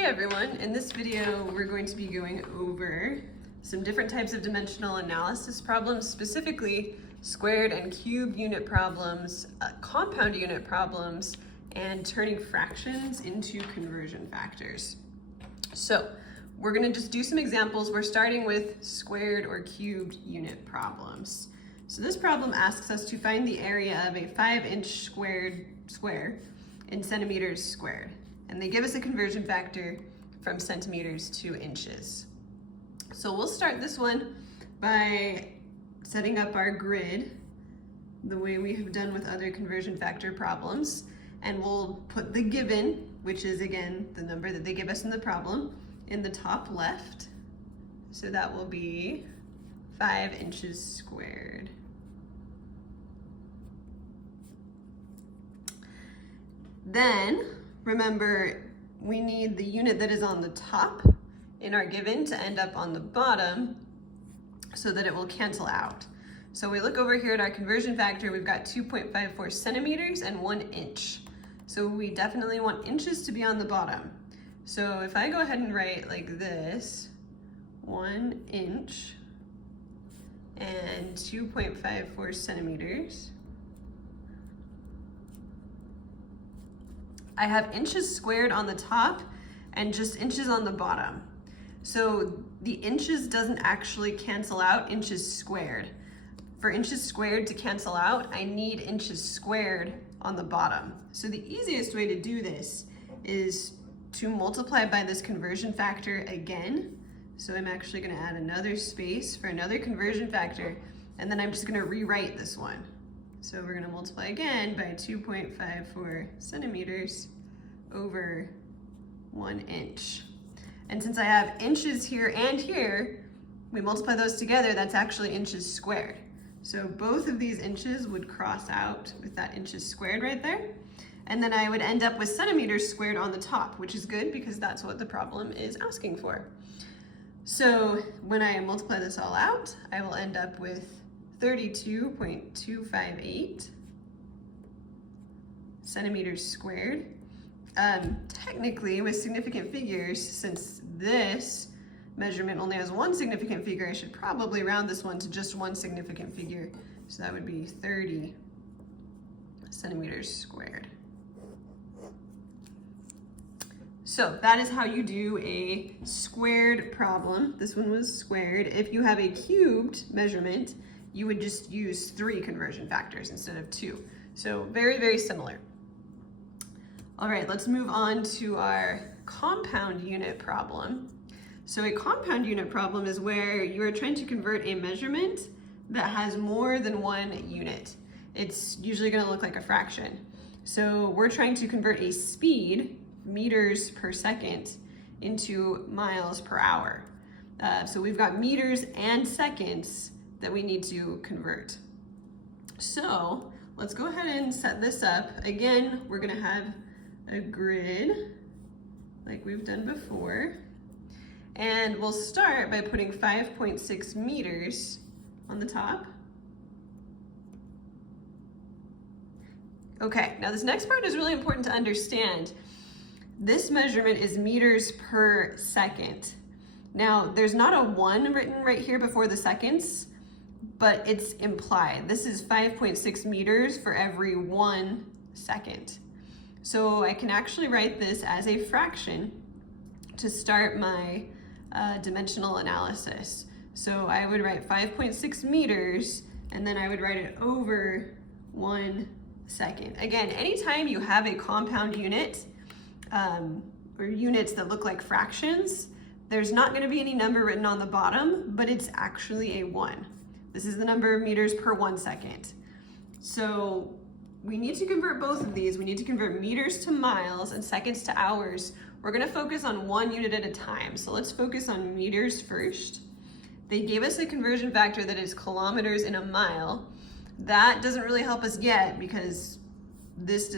Hey everyone, in this video we're going to be going over some different types of dimensional analysis problems, specifically squared and cube unit problems, compound unit problems, and turning fractions into conversion factors. So we're going to just do some examples. We're starting with squared or cubed unit problems. So this problem asks us to find the area of a 5-inch square in centimeters squared. And they give us a conversion factor from centimeters to inches. So we'll start this one by setting up our grid the way we have done with other conversion factor problems. And we'll put the given, which is again the number that they give us in the problem, in the top left. So that will be 5 inches squared. Then, remember, we need the unit that is on the top in our given to end up on the bottom so that it will cancel out. So we look over here at our conversion factor, we've got 2.54 centimeters and 1 inch. So we definitely want inches to be on the bottom. So if I go ahead and write like this, 1 inch and 2.54 centimeters, I have inches squared on the top and just inches on the bottom. So the inches doesn't actually cancel out inches squared. For inches squared to cancel out, I need inches squared on the bottom. So the easiest way to do this is to multiply by this conversion factor again. So I'm actually going to add another space for another conversion factor, and then I'm just going to rewrite this one. So we're going to multiply again by 2.54 centimeters over 1 inch. And since I have inches here and here, we multiply those together, that's actually inches squared. So both of these inches would cross out with that inches squared right there. And then I would end up with centimeters squared on the top, which is good because that's what the problem is asking for. So when I multiply this all out, I will end up with 32.258 centimeters squared. Technically, with significant figures, since this measurement only has one significant figure, I should probably round this one to just one significant figure. So that would be 30 centimeters squared. So that is how you do a squared problem. This one was squared. If you have a cubed measurement, you would just use 3 conversion factors instead of 2. So very, very similar. All right, let's move on to our compound unit problem. So a compound unit problem is where you are trying to convert a measurement that has more than one unit. It's usually going to look like a fraction. So we're trying to convert a speed, meters per second, into miles per hour. So we've got meters and seconds that we need to convert. So let's go ahead and set this up. Again, we're going to have a grid like we've done before. And we'll start by putting 5.6 meters on the top. Okay, now this next part is really important to understand. This measurement is meters per second. Now, there's not a 1 written right here before the seconds, but it's implied. This is 5.6 meters for every 1 second. So I can actually write this as a fraction to start my dimensional analysis. So I would write 5.6 meters, and then I would write it over 1 second. Again, anytime you have a compound unit, or units that look like fractions, there's not going to be any number written on the bottom, but it's actually a 1. This is the number of meters per 1 second. So we need to convert both of these. We need to convert meters to miles and seconds to hours. We're going to focus on one unit at a time. So let's focus on meters first. They gave us a conversion factor that is kilometers in a mile. That doesn't really help us yet because this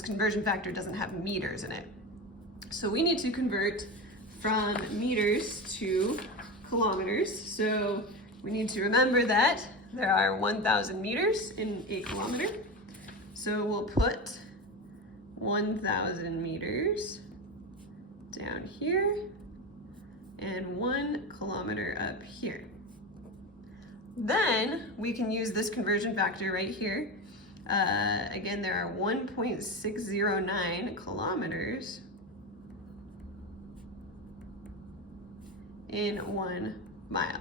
conversion factor doesn't have meters in it. So we need to convert from meters to kilometers. So we need to remember that there are 1,000 meters in a kilometer. So we'll put 1,000 meters down here, and 1 kilometer up here. Then we can use this conversion factor right here. Again, there are 1.609 kilometers in 1 mile.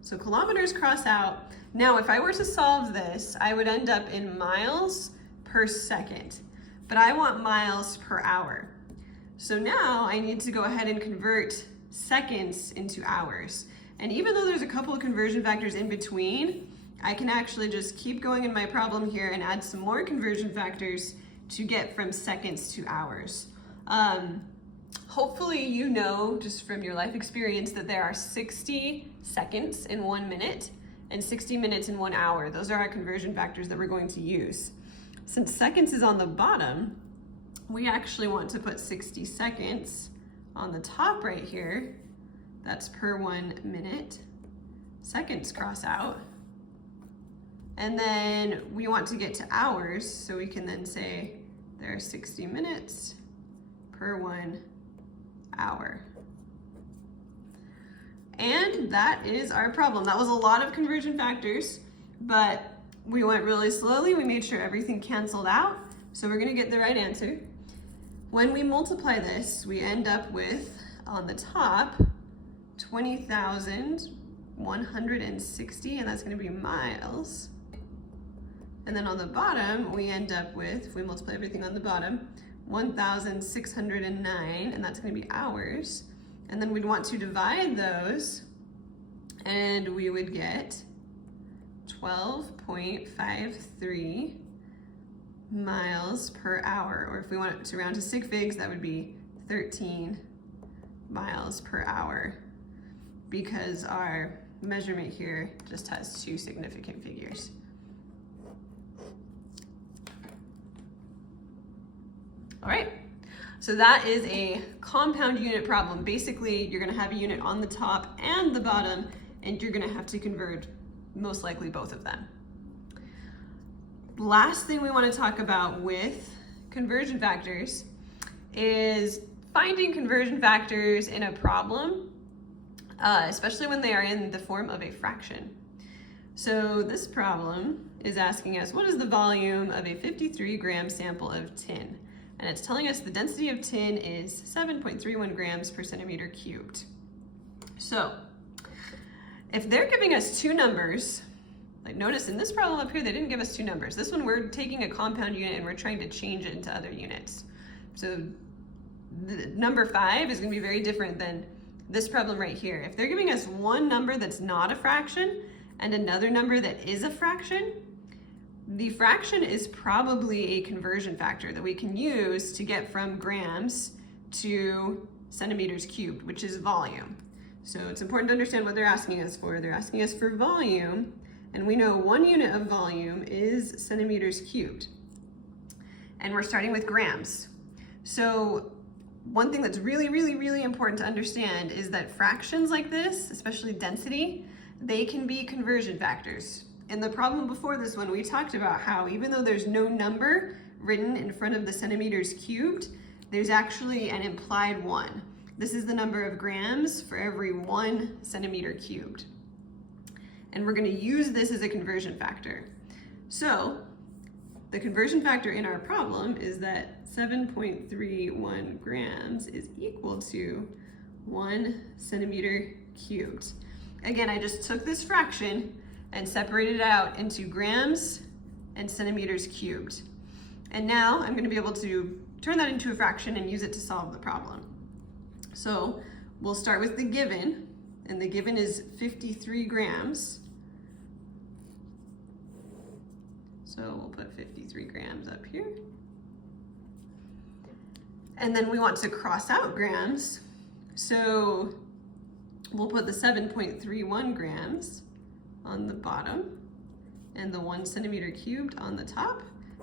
So kilometers cross out. Now, if I were to solve this, I would end up in miles per second, but I want miles per hour. So now I need to go ahead and convert seconds into hours. And even though there's a couple of conversion factors in between, I can actually just keep going in my problem here and add some more conversion factors to get from seconds to hours. Hopefully you know just from your life experience that there are 60 seconds in 1 minute and 60 minutes in 1 hour. Those are our conversion factors that we're going to use. Since seconds is on the bottom, we actually want to put 60 seconds on the top right here. That's per 1 minute. Seconds cross out. And then we want to get to hours, so we can then say there are 60 minutes per 1 hour. And that is our problem. That was a lot of conversion factors, but we went really slowly. We made sure everything canceled out. So we're gonna get the right answer. When we multiply this, we end up with, on the top, 20,160, and that's gonna be miles. And then on the bottom, we end up with, if we multiply everything on the bottom, 1,609, and that's gonna be hours. And then we'd want to divide those, and we would get 12.53 miles per hour. Or if we want to round to sig figs, that would be 13 miles per hour, because our measurement here just has 2 significant figures. All right, so that is a compound unit problem. Basically, you're gonna have a unit on the top and the bottom, and you're gonna have to convert most likely both of them. Last thing we wanna talk about with conversion factors is finding conversion factors in a problem, especially when they are in the form of a fraction. So this problem is asking us, what is the volume of a 53-gram sample of tin? And it's telling us the density of tin is 7.31 grams per centimeter cubed. So if they're giving us 2 numbers, like notice in this problem up here, they didn't give us 2 numbers. This one, we're taking a compound unit and we're trying to change it into other units. So the number 5 is gonna be very different than this problem right here. If they're giving us one number that's not a fraction and another number that is a fraction, the fraction is probably a conversion factor that we can use to get from grams to centimeters cubed, which is volume. So it's important to understand what they're asking us for. They're asking us for volume, and we know 1 unit of volume is centimeters cubed. And we're starting with grams. So one thing that's really, really, really important to understand is that fractions like this, especially density, they can be conversion factors. In the problem before this one, we talked about how even though there's no number written in front of the centimeters cubed, there's actually an implied 1. This is the number of grams for every 1 centimeter cubed. And we're gonna use this as a conversion factor. So the conversion factor in our problem is that 7.31 grams is equal to 1 centimeter cubed. Again, I just took this fraction and separated it out into grams and centimeters cubed. And now I'm gonna be able to turn that into a fraction and use it to solve the problem. So we'll start with the given, and the given is 53 grams. So we'll put 53 grams up here. And then we want to cross out grams. So we'll put the 7.31 grams on the bottom and the 1 centimeter cubed on the top.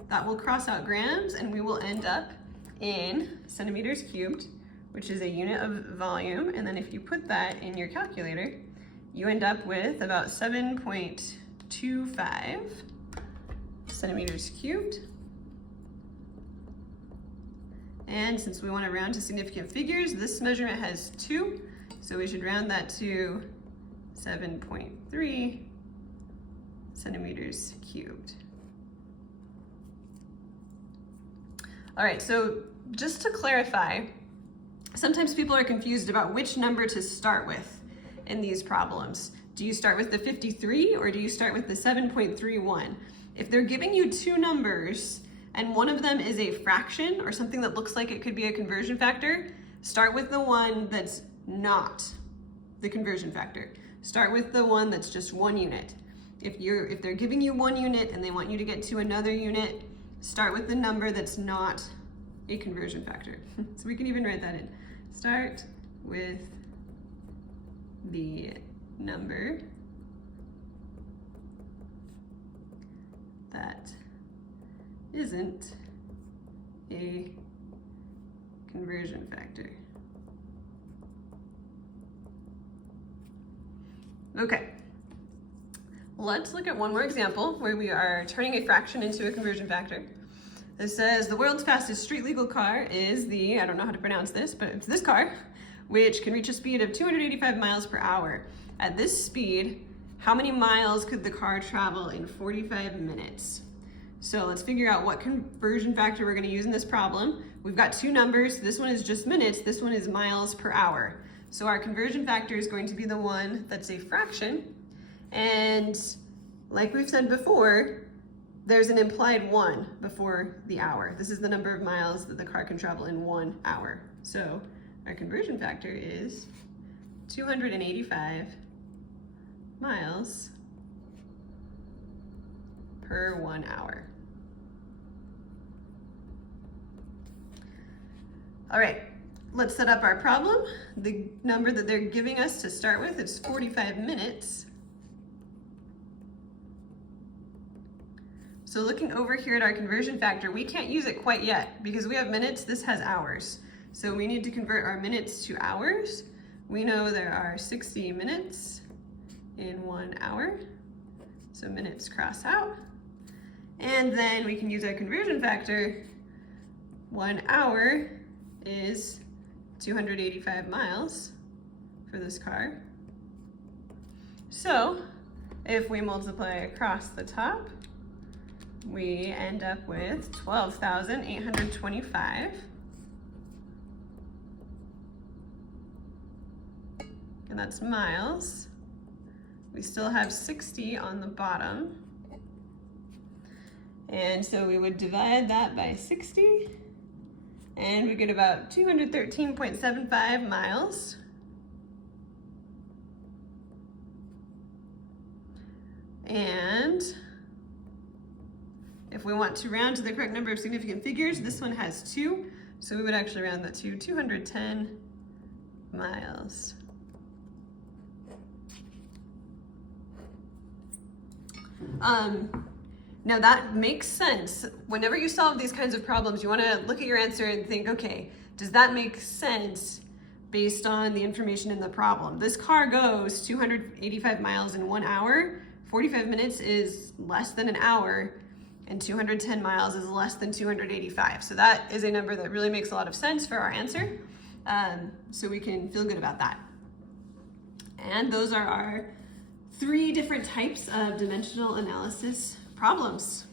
That will cross out grams, and we will end up in centimeters cubed, which is a unit of volume. And then if you put that in your calculator, you end up with about 7.25 centimeters cubed. And since we want to round to significant figures, this measurement has 2, so we should round that to 7.3 centimeters cubed. All right, so just to clarify, sometimes people are confused about which number to start with in these problems. Do you start with the 53 or do you start with the 7.31? If they're giving you 2 numbers and one of them is a fraction or something that looks like it could be a conversion factor, start with the one that's not the conversion factor. Start with the one that's just 1 unit. If they're giving you 1 unit and they want you to get to another unit, start with the number that's not a conversion factor. So we can even write that in. Start with the number that isn't a conversion factor. Okay, let's look at one more example where we are turning a fraction into a conversion factor. This says the world's fastest street legal car is the, I don't know how to pronounce this, but it's this car, which can reach a speed of 285 miles per hour. At this speed, how many miles could the car travel in 45 minutes? So let's figure out what conversion factor we're going to use in this problem. We've got 2 numbers. This one is just minutes. This one is miles per hour. So our conversion factor is going to be the one that's a fraction. And like we've said before, there's an implied 1 before the hour. This is the number of miles that the car can travel in 1 hour. So our conversion factor is 285 miles per 1 hour. All right, let's set up our problem. The number that they're giving us to start with is 45 minutes. So looking over here at our conversion factor, we can't use it quite yet because we have minutes, this has hours. So we need to convert our minutes to hours. We know there are 60 minutes in 1 hour. So minutes cross out. And then we can use our conversion factor. 1 hour is 285 miles for this car. So if we multiply across the top, we end up with 12,825. And that's miles. We still have 60 on the bottom. And so we would divide that by 60, and we get about 213.75 miles. And if we want to round to the correct number of significant figures, this one has 2, so we would actually round that to 210 miles. Now that makes sense. Whenever you solve these kinds of problems, you want to look at your answer and think, okay, does that make sense based on the information in the problem? This car goes 285 miles in 1 hour, 45 minutes is less than an hour, and 210 miles is less than 285. So that is a number that really makes a lot of sense for our answer. So we can feel good about that. And those are our 3 different types of dimensional analysis problems.